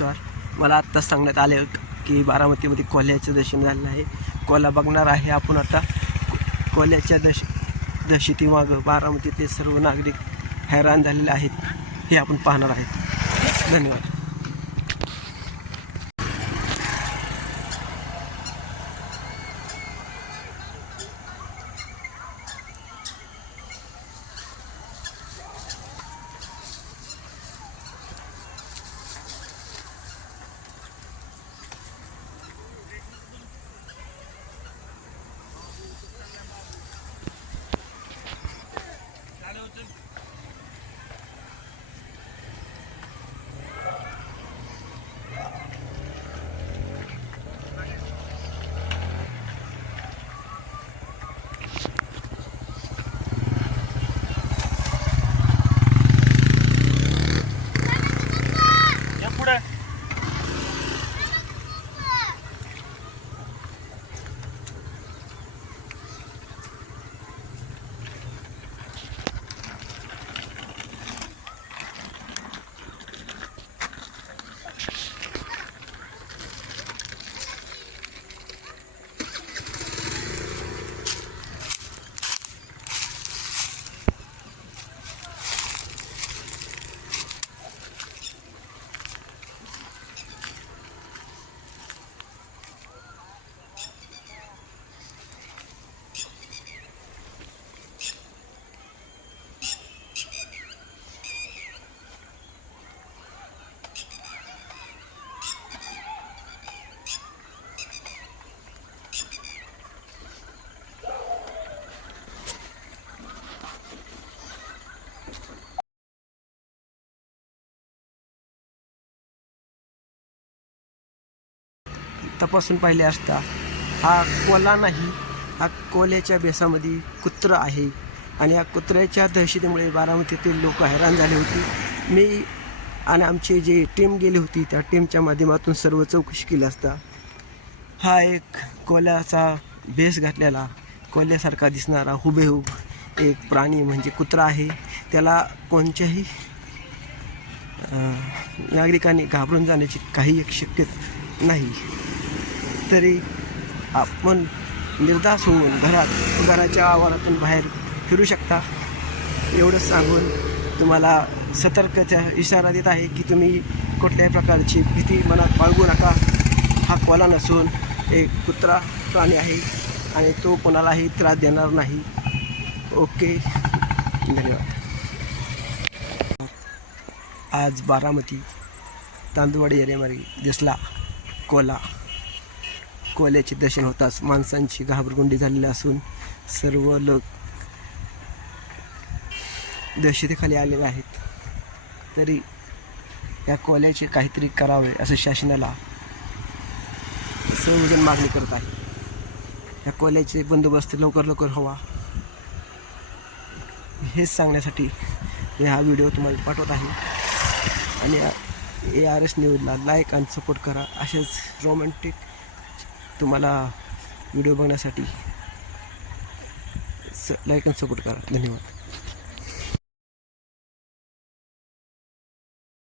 नमस्कार. मला आत्ताच सांगण्यात आले की बारामतीमध्ये कोल्ह्याचं दर्शन झालेलं आहे. कोल्हा बघणार आहे आपण आता. कोल्ह्याच्या दहशतीमागं बारामतीतले सर्व नागरिक हैराण झालेले आहेत, हे आपण पाहणार आहेत. धन्यवाद. तपासून पाहिले असता हा कोल्हा नाही, हा कोल्ह्याच्या बेसामध्ये कुत्रं आहे. आणि या कुत्र्याच्या दहशतीमुळे बारामतीतील लोक हैराण झाले होते. मी आणि आमची जी टीम गेली होती, त्या टीमच्या माध्यमातून सर्व चौकशी केली असता हा एक कोल्ह्याचा बेस घातलेला, कोल्ह्यासारखा दिसणारा हुबेहूब एक प्राणी म्हणजे कुत्रा आहे. त्याला कोणत्याही नागरिकांनी घाबरून जाण्याची काही एक शक्यता नाही. तरी आपण निर्धास्त होऊन घराच्या आवारातून बाहेर फिरू शकता, एवढंच सांगून तुम्हाला सतर्कतेचा इशारा देत आहे की तुम्ही कुठल्याही प्रकारची भीती मनात बाळगू नका. हा कोल्हा नसून एक कुत्रा प्राणी आहे आणि तो कोणालाही त्रास देणार नाही. ओके, धन्यवाद. आज बारामती तांदूळवाडी एरियामध्ये दिसला कोल्हा. कोल्ह्याचे दर्शन होताच माणसांची घाबरगुंडी झालेली असून सर्व लोक दहशतीखाली आलेले आहेत. तरी या कोल्ह्याचे काहीतरी करावे असं शासनाला सर्वजण मागणी करत आहे. या कोल्ह्याचे बंदोबस्त लवकर हवा, हेच सांगण्यासाठी मी हा व्हिडिओ तुम्हाला पाठवत आहे. आणि ARS न्यूजला लाईक आणि सपोर्ट करा. असेच रोमॅन्टिक तुम्हाला व्हिडिओ बघण्यासाठी लाईक आणि सपोर्ट करा. धन्यवाद.